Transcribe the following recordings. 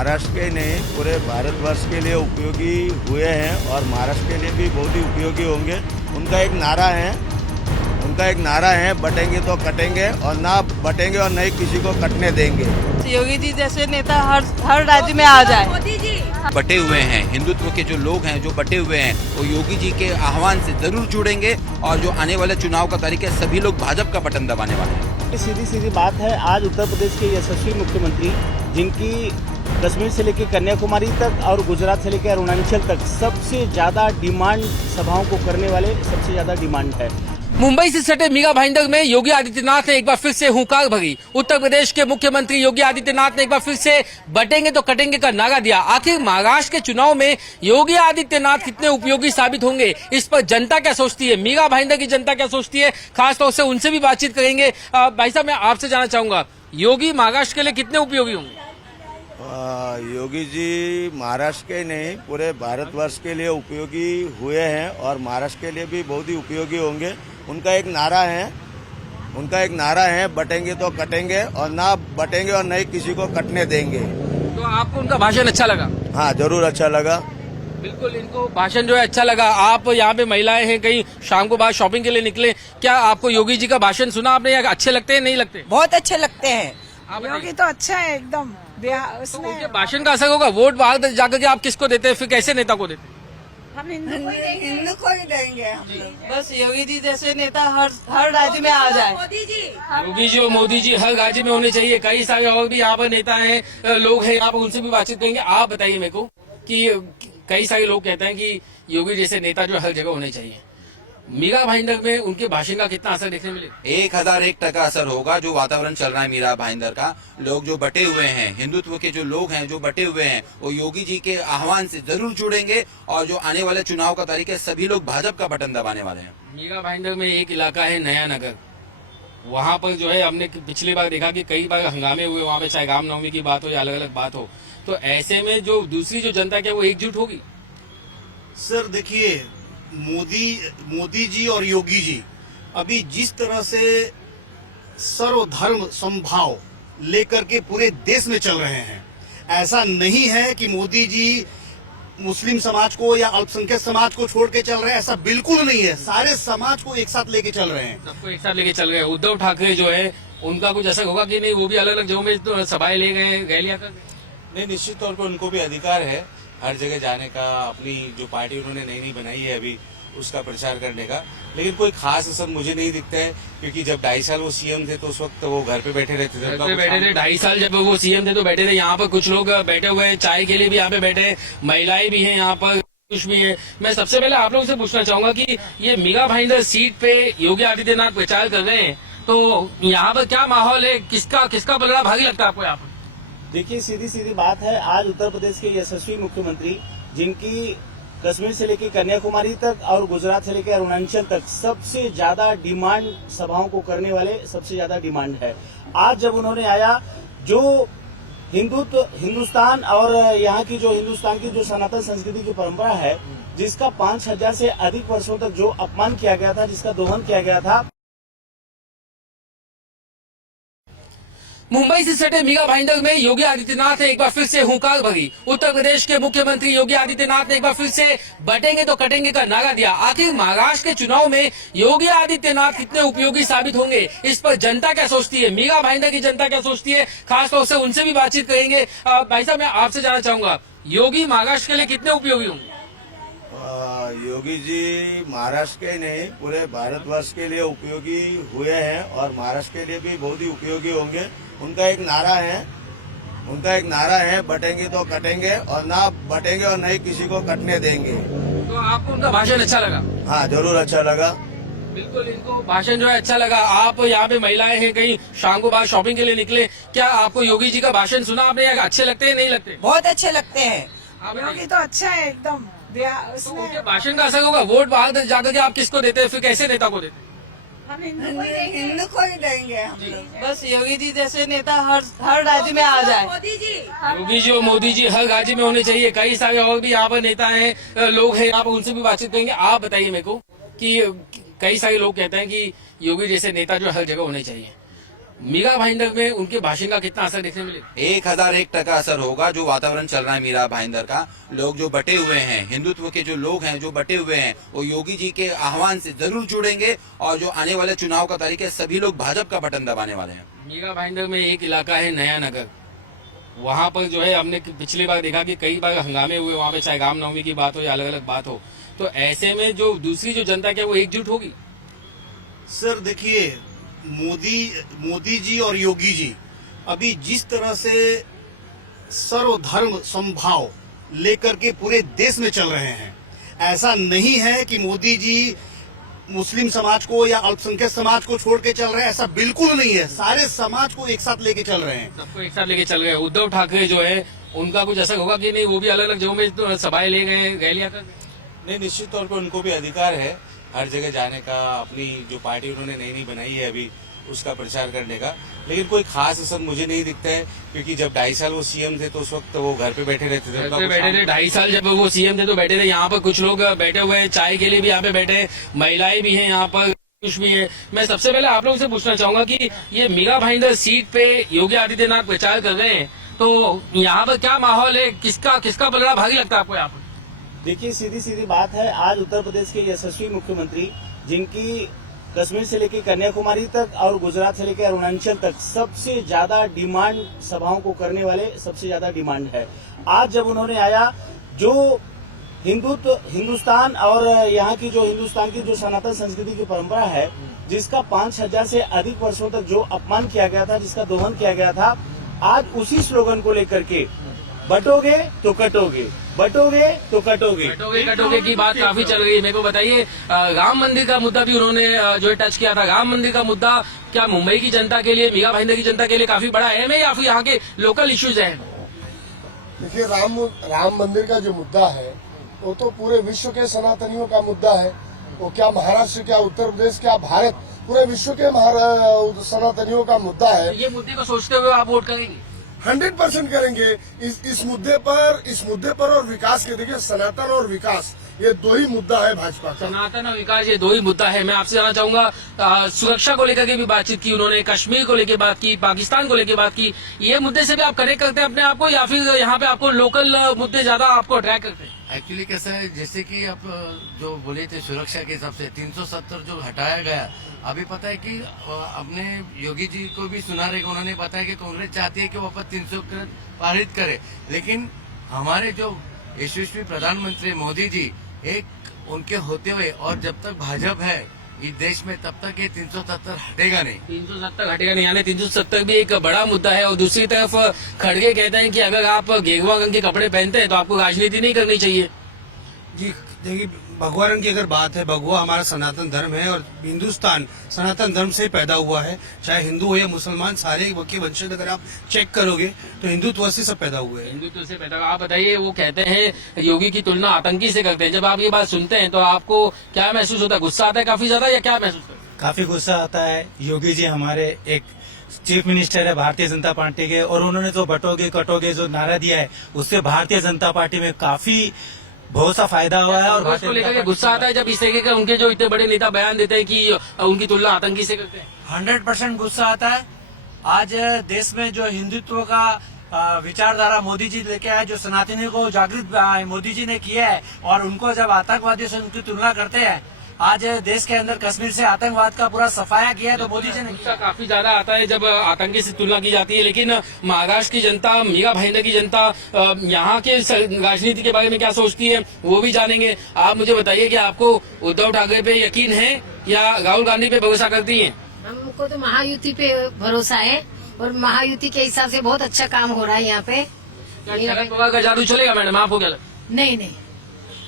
महाराष्ट्र के नहीं पूरे भारतवर्ष के लिए उपयोगी हुए हैं और महाराष्ट्र के लिए भी बहुत ही उपयोगी होंगे। उनका एक नारा है बटेंगे तो कटेंगे और ना बटेंगे और नहीं किसी को कटने देंगे। योगी जी जैसे नेता हर राज्य में आ जाए। मोदी जी बटे हुए हैं, हिंदुत्व के जो लोग हैं जो बटे हुए हैं वो योगी जी के आह्वान से जरूर जुड़ेंगे और जो आने वाले चुनाव का तारीख है सभी लोग भाजपा का बटन दबाने वाले हैं। सीधी बात है, आज उत्तर प्रदेश के यशस्वी मुख्यमंत्री जिनकी कश्मीर से लेकर कन्याकुमारी तक और गुजरात से लेकर अरुणाचल तक सबसे ज्यादा डिमांड सभाओं को करने वाले सबसे ज्यादा डिमांड है। मुंबई से सटे मीरा भाईंदर में योगी आदित्यनाथ ने एक बार फिर से हुंकार भरी। उत्तर प्रदेश के मुख्यमंत्री योगी आदित्यनाथ ने एक बार फिर से बटेंगे तो कटेंगे का नारा दिया। आखिर महाराष्ट्र के चुनाव में योगी आदित्यनाथ कितने उपयोगी साबित होंगे, इस पर जनता क्या सोचती है, मीरा भाईंदर की जनता क्या सोचती है, खासतौर से उनसे भी बातचीत करेंगे। भाई साहब, मैं आपसे जानना चाहूंगा, योगी महाराष्ट्र के लिए कितने उपयोगी होंगे? योगी जी महाराष्ट्र के नहीं पूरे भारतवर्ष के लिए उपयोगी हुए हैं और महाराष्ट्र के लिए भी बहुत ही उपयोगी होंगे। उनका एक नारा है बटेंगे तो कटेंगे और ना बटेंगे और नहीं किसी को कटने देंगे। तो आपको उनका भाषण अच्छा लगा? हाँ, जरूर अच्छा लगा। बिल्कुल, इनको भाषण जो है अच्छा लगा। आप यहाँ पे महिलाएं हैं, कहीं शाम को बाहर शॉपिंग के लिए निकले, क्या आपको योगी जी का भाषण सुना आपने? या अच्छे लगते हैं, नहीं लगते? बहुत अच्छे लगते हैं। योगी तो अच्छा है एकदम। तो उनके भाषण का असर होगा? वोट बाहर जाकर के आप किसको देते हैं, फिर कैसे नेता को देते हैं? हम हिंदू को ही देंगे। बस योगी जी जैसे नेता हर राज्य में आ जाए। योगी जी और मोदी जी हर राज्य में होने चाहिए। कई सारे और भी यहाँ पर नेता हैं, लोग हैं यहाँ पर, उनसे भी बातचीत करेंगे। आप बताइए मेरे को कि कई सारे लोग कहते हैं कि योगी जैसे नेता जो हर जगह होने चाहिए। मीरा भाईंदर में उनके भाषण का कितना असर देखने मिले? 1001% असर होगा। जो वातावरण चल रहा है मीरा भाईंदर का, लोग जो बटे हुए हैं, हिंदुत्व के जो लोग हैं जो बटे हुए हैं वो योगी जी के आह्वान से जरूर जुड़ेंगे और जो आने वाले चुनाव का तारीख है सभी लोग भाजपा का बटन दबाने वाले हैं। मीरा भाईंदर में एक इलाका है नया नगर, वहाँ पर जो है हमने पिछली बार देखा कि कई बार हंगामे हुए वहाँ पे, चाहे रामनवमी की बात हो या अलग अलग बात हो। तो ऐसे में जो दूसरी जो जनता क्या वो एकजुट होगी? सर देखिए, मोदी जी और योगी जी अभी जिस तरह से सर्वधर्म समभाव लेकर के पूरे देश में चल रहे हैं, ऐसा नहीं है कि मोदी जी मुस्लिम समाज को या अल्पसंख्यक समाज को छोड़ के चल रहे हैं, ऐसा बिल्कुल नहीं है। सारे समाज को एक साथ लेके चल रहे हैं। सबको एक साथ लेके चल गए। उद्धव ठाकरे जो है उनका कुछ असर होगा कि नहीं? वो भी अलग अलग जगहों में तो सभाएं ले गए, रैलियां कर गए। नहीं, निश्चित तौर पर उनको भी अधिकार है हर जगह जाने का, अपनी जो पार्टी उन्होंने नई बनाई है अभी उसका प्रचार करने का। लेकिन कोई खास असर मुझे नहीं दिखता है, क्योंकि जब 2.5 साल वो सीएम थे तो उस वक्त वो घर पे बैठे रहते थे। 2.5 साल जब वो सीएम थे तो बैठे थे। यहाँ पर कुछ लोग बैठे हुए हैं, चाय के लिए भी यहाँ पे बैठे हैं, महिलाएं भी हैं यहाँ पर, कुछ भी है। मैं सबसे पहले आप लोगों से पूछना चाहूंगा कि ये मीरा भाईंदर सीट पे योगी आदित्यनाथ प्रचार कर रहे हैं, तो यहाँ पर क्या माहौल है? किसका पलड़ा भारी लगता है आपको यहाँ पर? देखिए, सीधी बात है, आज उत्तर प्रदेश के यशस्वी मुख्यमंत्री जिनकी कश्मीर से लेकर कन्याकुमारी तक और गुजरात से लेकर अरुणाचल तक सबसे ज्यादा डिमांड सभाओं को करने वाले सबसे ज्यादा डिमांड है। आज जब उन्होंने आया, जो हिंदुस्तान और यहाँ की जो हिंदुस्तान की जो सनातन संस्कृति की परंपरा है, जिसका 5000 से अधिक वर्षों तक जो अपमान किया गया था, जिसका दोहन किया गया था। मुंबई से सटे मीरा भाईंदर में योगी आदित्यनाथ ने एक बार फिर से हुंकार भरी। उत्तर प्रदेश के मुख्यमंत्री योगी आदित्यनाथ ने एक बार फिर से बटेंगे तो कटेंगे का नारा दिया। आखिर महाराष्ट्र के चुनाव में योगी आदित्यनाथ कितने उपयोगी साबित होंगे, इस पर जनता क्या सोचती है, मीरा भाईंदर की जनता क्या सोचती है, खासतौर से उनसे भी बातचीत करेंगे। भाई साहब, मैं आपसे जानना चाहूंगा, योगी महाराष्ट्र के लिए कितने उपयोगी होंगे? योगी जी महाराष्ट्र के नहीं पूरे भारतवर्ष के लिए उपयोगी हुए हैं और महाराष्ट्र के लिए भी बहुत ही उपयोगी होंगे। उनका एक नारा है बटेंगे तो कटेंगे और ना बटेंगे और नहीं किसी को कटने देंगे। तो आपको उनका भाषण अच्छा लगा? हाँ, जरूर अच्छा लगा। बिल्कुल, इनको भाषण जो है अच्छा लगा। आप यहाँ पे महिलाएं हैं, कहीं शाम को बाहर शॉपिंग के लिए निकले, क्या आपको योगी जी का भाषण सुना आपने? या अच्छे लगते हैं, नहीं लगते? बहुत अच्छे लगते हैं। योगी तो अच्छा है एकदम। तो उनके भाषण का असर होगा? वोट बाहर जाकर के आप किसको देते हैं, फिर कैसे नेता को देते हैं? हम हिंदू को ही देंगे। बस योगी जी जैसे नेता हर राज्य में आ जाए। योगी जी और मोदी जी हर राज्य में होने चाहिए। कई सारे और भी यहाँ पर नेता हैं, लोग हैं यहाँ पर, उनसे भी बातचीत करेंगे। आप बताइए मेरे को कि कई सारे लोग कहते हैं कि योगी जैसे नेता जो हर जगह होने चाहिए। मीरा भाईंदर में उनके भाषण का कितना असर देखने मिले? 1001% असर होगा। जो वातावरण चल रहा है मीरा भाईंदर का, लोग जो बटे हुए हैं, हिंदुत्व के जो लोग हैं जो बटे हुए हैं, वो योगी जी के आह्वान से जरूर जुड़ेंगे और जो आने वाले चुनाव का तारीख है सभी लोग भाजपा का बटन दबाने वाले हैं। मीरा भाईंदर में एक इलाका है नया नगर, वहाँ पर जो है हमने पिछली बार देखा कि कई बार हंगामे हुए वहाँ पे, चाहे रामनवमी की बात हो या अलग अलग बात हो, तो ऐसे में जो दूसरी जो जनता क्या वो एकजुट होगी? सर देखिए, मोदी जी और योगी जी अभी जिस तरह से सर्वधर्म समभाव लेकर के पूरे देश में चल रहे हैं, ऐसा नहीं है कि मोदी जी मुस्लिम समाज को या अल्पसंख्यक समाज को छोड़ के चल रहे हैं, ऐसा बिल्कुल नहीं है। सारे समाज को एक साथ लेके चल रहे हैं। सबको एक साथ लेके चल गए। उद्धव ठाकरे जो है उनका कुछ असर होगा कि नहीं? वो भी अलग अलग जगहों में तो सभाएं ले गए, रैलियां कर गए। नहीं, निश्चित तौर पर उनको भी अधिकार है हर जगह जाने का, अपनी जो पार्टी उन्होंने नई बनाई है अभी उसका प्रचार करने का, लेकिन कोई खास असर मुझे नहीं दिखता है, क्योंकि जब 2.5 साल वो सीएम थे तो उस वक्त वो घर पे बैठे रहते थे। घर पे बैठे थे 2.5 साल जब वो सीएम थे तो बैठे थे। यहाँ पर कुछ लोग बैठे हुए हैं चाय के लिए भी, यहाँ पे बैठे महिलाएं भी हैं, यहाँ पर कुछ भी है। मैं सबसे पहले आप लोगों से पूछना चाहूंगा कि ये मीरा भाईंदर सीट पे योगी आदित्यनाथ प्रचार कर रहे हैं, तो यहाँ पर क्या माहौल है? किसका पलड़ा भारी लगता है आपको यहाँ पर? देखिए, सीधी सीधी बात है, आज उत्तर प्रदेश के यशस्वी मुख्यमंत्री जिनकी कश्मीर से लेकर कन्याकुमारी तक और गुजरात से लेकर अरुणाचल तक सबसे ज्यादा डिमांड सभाओं को करने वाले सबसे ज्यादा डिमांड है। आज जब उन्होंने आया, जो हिंदुस्तान और यहाँ की जो हिंदुस्तान की जो सनातन संस्कृति की परंपरा है, जिसका 5000 से अधिक वर्षों तक जो अपमान किया गया था, जिसका दोहन किया गया था, आज उसी स्लोगन को लेकर के बटोगे तो कटोगे, बटोगे तो कटोगे, कटोगे की बात काफी चल रही है। मेरे को बताइए, राम मंदिर का मुद्दा भी उन्होंने जो है टच किया था। राम मंदिर का मुद्दा क्या मुंबई की जनता के लिए, मीरा भाईंदर की जनता के लिए काफी बड़ा अहम है या फिर यहाँ के लोकल इश्यूज है? देखिए, राम मंदिर का जो मुद्दा है वो तो पूरे विश्व के सनातनियों का मुद्दा है। वो क्या महाराष्ट्र, क्या उत्तर प्रदेश, क्या भारत, पूरे विश्व के सनातनियों का मुद्दा है। ये मुद्दे को सोचते हुए आप वोट करेंगे? 100% करेंगे इस मुद्दे पर और विकास के। देखिए, सनातन और विकास ये दो ही मुद्दा है भाजपा का। सनातन और विकास ये दो ही मुद्दा है। मैं आपसे जानना चाहूंगा, सुरक्षा को लेकर के भी बातचीत की उन्होंने, कश्मीर को लेकर बात की, पाकिस्तान को लेकर बात की। ये मुद्दे से भी आप कनेक्ट करते हैं अपने आप को या फिर यहाँ पे आपको लोकल मुद्दे ज्यादा आपको अट्रैक्ट करते हैं? एक्चुअली कैसा है, जैसे कि आप जो बोले थे सुरक्षा के हिसाब से 370 जो हटाया गया, अभी पता है कि अपने योगी जी को भी सुना रहे, उन्होंने बताया कि कांग्रेस चाहती है कि वापस 300 पारित करे, लेकिन हमारे जो यशस्वी प्रधानमंत्री मोदी जी एक उनके होते हुए और जब तक भाजपा है इस देश में तब तक ये 370 हटेगा नहीं। 370 हटेगा नहीं, यानी 370 भी एक बड़ा मुद्दा है। और दूसरी तरफ खड़गे कहते हैं कि अगर आप गेरुआ रंग के कपड़े पहनते हैं तो आपको राजनीति नहीं करनी चाहिए। जी देखिए, भगवा रंग की अगर बात है, भगवा हमारा सनातन धर्म है और हिंदुस्तान सनातन धर्म से पैदा हुआ है। चाहे हिंदू हो या मुसलमान, सारे के वंशज अगर आप चेक करोगे तो हिंदुत्व से सब पैदा हुए हैं। हिंदुत्व से पैदा। आप बताइए, वो कहते हैं योगी की तुलना आतंकी से करते हैं, जब आप ये बात सुनते हैं तो आपको क्या महसूस होता है? गुस्सा आता है काफी ज्यादा या क्या महसूस करते हैं? काफी गुस्सा आता है। योगी जी हमारे एक चीफ मिनिस्टर है भारतीय जनता पार्टी के, और उन्होंने जो बटोगे कटोगे जो नारा दिया है उससे भारतीय जनता पार्टी में काफी बहुत सा फायदा हुआ है। और उसको लेकर के गुस्सा आता है जब इस तरीके का उनके जो इतने बड़े नेता बयान देते हैं कि उनकी तुलना आतंकी से करते हैं? 100% गुस्सा आता है। आज देश में जो हिंदुत्व का विचारधारा मोदी जी लेके आए, जो सनातनियों को जागृत मोदी जी ने किया है, और उनको जब आतंकवादियों से उनकी तुलना करते हैं, आज देश के अंदर कश्मीर से आतंकवाद का पूरा सफाया किया है, तो मोदी जी ने गुस्सा काफी ज्यादा आता है जब आतंकी से तुलना की जाती है। लेकिन महाराष्ट्र की जनता, मीरा भाईंदर की जनता यहाँ के राजनीति के बारे में क्या सोचती है वो भी जानेंगे। आप मुझे बताइए कि आपको उद्धव ठाकरे पे यकीन है या राहुल गांधी पे भरोसा करती है? हमको तो महायुति पे भरोसा है और महायुति के हिसाब से बहुत अच्छा काम हो रहा है यहाँ पे। शरद पवार का जादू चलेगा मैडम, आपको क्या लगता है? नहीं,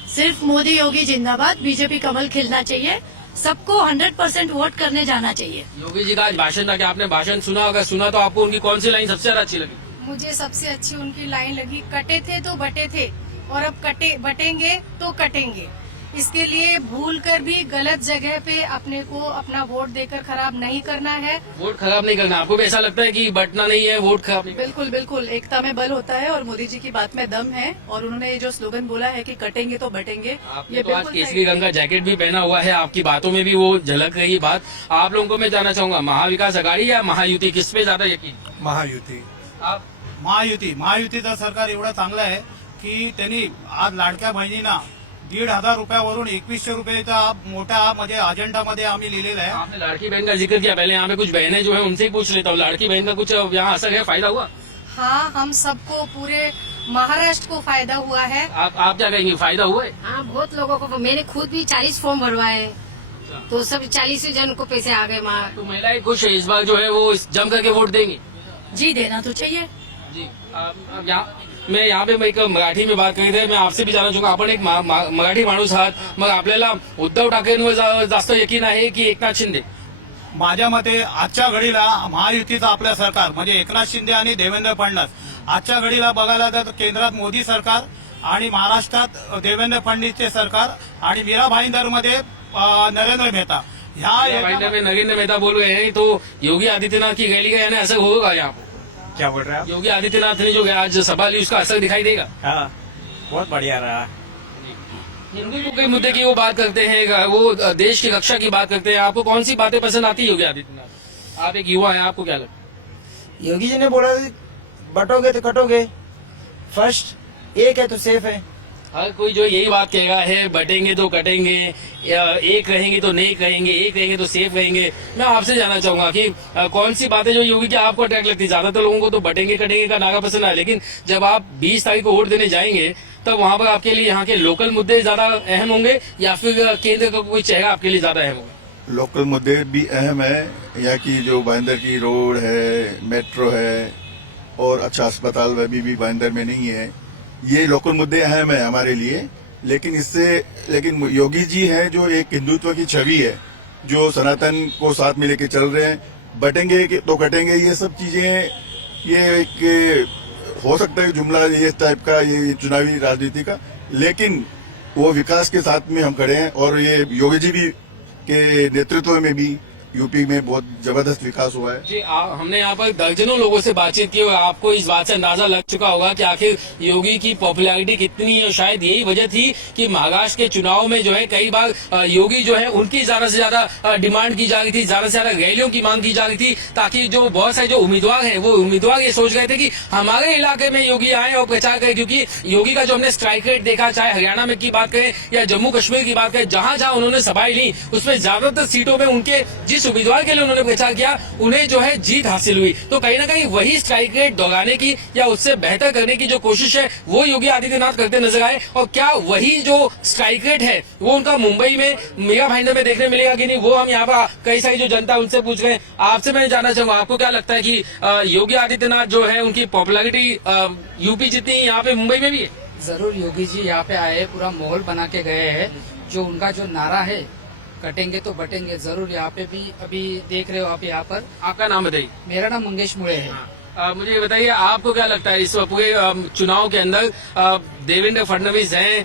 सिर्फ मोदी योगी जिंदाबाद, बीजेपी कमल खिलना चाहिए, सबको 100% वोट करने जाना चाहिए। योगी जी का आज भाषण था, क्या आपने भाषण सुना? अगर सुना तो आपको उनकी कौन सी लाइन सबसे ज्यादा अच्छी लगी? मुझे सबसे अच्छी उनकी लाइन लगी, कटे थे तो बटे थे और अब बटेंगे तो कटेंगे। इसके लिए भूल कर भी गलत जगह पे अपने को अपना वोट देकर खराब नहीं करना है। वोट खराब नहीं करना, आपको भी ऐसा लगता है कि बटना नहीं है वोट खराब नहीं? बिल्कुल बिल्कुल, एकता में बल होता है और मोदी जी की बात में दम है। और उन्होंने ये जो स्लोगन बोला है कि कटेंगे तो बटेंगे, आपने ये तो आज बिल्कुल केसरी रंग का जैकेट भी पहना हुआ है, आपकी बातों में भी वो झलक रही बात। आप लोगों को मैं जानना चाहूंगा, महाविकास आघाड़ी या महायुति, किस पे ज्यादा यकीन? महायुती आप महायुतीचं सरकार एवढं चांगलं आहे की त्यांनी आज लाडक्या बहिणींना 1,500 रुपयावरून 2100 रुपयाचा मोठा म्हणजे अजेंडामध्ये आम्ही लिहिलेला आहे। आपने लड़की बहन का जिक्र किया, पहले यहाँ पे कुछ बहनें जो है उनसे ही पूछ लेता हूँ, लड़की बहन का कुछ यहाँ असर है, फायदा हुआ? हाँ, हम सबको पूरे महाराष्ट्र को फायदा हुआ है। आप क्या कहेंगे, फायदा हुआ है? हाँ, बहुत लोगों को, मैंने खुद भी 40 फॉर्म भरवाए तो सब 40 जन को पैसे आ गए। तो महिलाएं खुश है, इस बार जो है वो जम करके वोट देंगी? जी, देना तो चाहिए। जी, मैं यहाँ पे एक मराठी में बात करीत आहे, मैं आपसे भी जाणून चाहूंगा, आपण एक मराठी माणूस आहात, मग आपल्याला उद्धव ठाकरेंवर जास्त यकीन आहे की एकनाथ शिंदे? माझ्या मते आजच्या घडीला महायुतीचं आपलं सरकार म्हणजे एकनाथ शिंदे आणि देवेंद्र फडणवीस, आजच्या घडीला बघायला तर केंद्रात मोदी सरकार आणि महाराष्ट्रात देवेंद्र फडणवीसचे सरकार आणि मीरा भाईंदरमध्ये नरेंद्र मेहता। भाईंदर में नरेंद्र मेहता बोल रहे हैं, तो योगी आदित्यनाथ की रैली का यानी असर होगा यहाँ पे? क्या बोल रहे हैं योगी आदित्यनाथ ने जो आज सभा ली उसका असर दिखाई देगा? हाँ, बहुत बढ़िया रहा। हिंदुत्व के मुद्दे की वो बात करते हैं, वो देश की रक्षा की बात करते हैं, आपको कौन सी बातें पसंद आती है योगी आदित्यनाथ? आप एक युवा हैं, आपको क्या लगता है? योगी जी ने बोला बटोगे तो कटोगे, फर्स्ट एक है तो सेफ है। हर कोई जो यही बात कह रहा है, बटेंगे तो कटेंगे, या एक रहेंगे तो नेक रहेंगे, एक रहेंगे तो सेफ रहेंगे। मैं आपसे जानना चाहूंगा कि कौन सी बातें जो योगी की आपको अटैक लगती है? ज्यादातर लोगों को तो बटेंगे कटेंगे का नारा पसंद है, लेकिन जब आप 20 तारीख को वोट देने जाएंगे तब वहां पर आपके लिए यहाँ के लोकल मुद्दे ज्यादा अहम होंगे या फिर केंद्र का कोई चेहरा आपके लिए ज्यादा अहम होगा? लोकल मुद्दे भी अहम है, यहाँ की जो भाईंदर की रोड है, मेट्रो है और अच्छा अस्पताल भी भाईंदर में नहीं है, ये लोकल मुद्दे अहम है हमारे लिए। लेकिन योगी जी हैं जो एक हिंदुत्व की छवि है, जो सनातन को साथ में लेके चल रहे हैं, बटेंगे तो कटेंगे, ये सब चीजें, ये एक हो सकता है जुमला ये टाइप का, ये चुनावी राजनीति का, लेकिन वो विकास के साथ में हम खड़े हैं। और ये योगी जी भी के नेतृत्व में भी यूपी में बहुत जबरदस्त विकास हुआ है। जी, हमने यहाँ पर दर्जनों लोगों से बातचीत की और आपको इस बात से अंदाजा लग चुका होगा कि आखिर योगी की पॉपुलैरिटी कितनी है। शायद यही वजह थी कि महाराष्ट्र के चुनाव में जो है कई बार योगी जो है उनकी ज्यादा से ज्यादा डिमांड की जा रही थी, ज्यादा से ज्यादा रैलियों की मांग की जा रही थी, ताकि जो बहुत सारे जो उम्मीदवार हैं वो उम्मीदवार ये सोच रहे थे कि हमारे इलाके में योगी आए और प्रचार करें। क्योंकि योगी का जो हमने स्ट्राइक रेट देखा, चाहे हरियाणा में की बात करें या जम्मू कश्मीर की बात करें, जहां जहां उन्होंने सभाएं ली उसमें ज्यादातर सीटों में उनके जिस उम्मीदवार के लिए उन्होंने प्रचार किया उन्हें जो है जीत हासिल हुई। तो कहीं ना कहीं वही स्ट्राइक रेट दोहराने की या उससे बेहतर करने की जो कोशिश है वो योगी आदित्यनाथ करते नजर आए। और क्या वही जो स्ट्राइक रेट है वो उनका मुंबई में मीरा भाईंदर में देखने मिलेगा कि नहीं, वो हम यहाँ पर कई सारी जो जनता उनसे पूछ रहे हैं। आपसे मैं जानना चाहूंगा, आपको क्या लगता है कि योगी आदित्यनाथ जो है उनकी पॉपुलैरिटी यूपी जितनी यहाँ पे मुंबई में भी है? जरूर योगी जी यहाँ पे आए, पूरा माहौल बना के गए हैं। जो उनका जो नारा है कटेंगे तो बटेंगे, जरूर यहाँ पे भी अभी देख रहे हो आप यहाँ पर। आपका नाम बताइए। मेरा नाम मंगेश मुड़े है। मुझे ये बताइए, आपको क्या लगता है इस पूरे चुनाव के अंदर देवेंद्र फडणवीस हैं,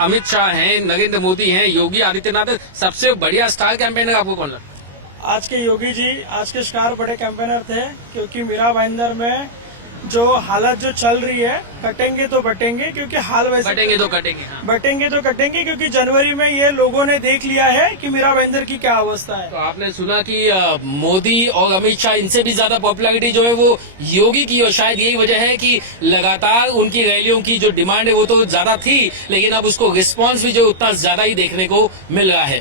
अमित शाह हैं, नरेंद्र मोदी हैं, योगी आदित्यनाथ, सबसे बढ़िया स्टार कैंपेनर आपको कौन लगता है? आज के योगी जी आज के स्टार बड़े कैंपेनर थे, क्योंकि मीरा भाईंदर में जो हालत जो चल रही है, कटेंगे तो बटेंगे, क्योंकि हाल वैसे बटेंगे तो कटेंगे। हाँ। बटेंगे तो कटेंगे, क्योंकि जनवरी में ये लोगों ने देख लिया है कि मीरा भाईंदर की क्या अवस्था है। तो आपने सुना कि मोदी और अमित शाह इनसे भी ज्यादा पॉपुलैरिटी जो है वो योगी की, और शायद यही वजह है कि लगातार उनकी रैलियों की जो डिमांड है वो तो ज्यादा थी, लेकिन अब उसको रिस्पॉन्स भी जो उतना ज्यादा ही देखने को मिल रहा है।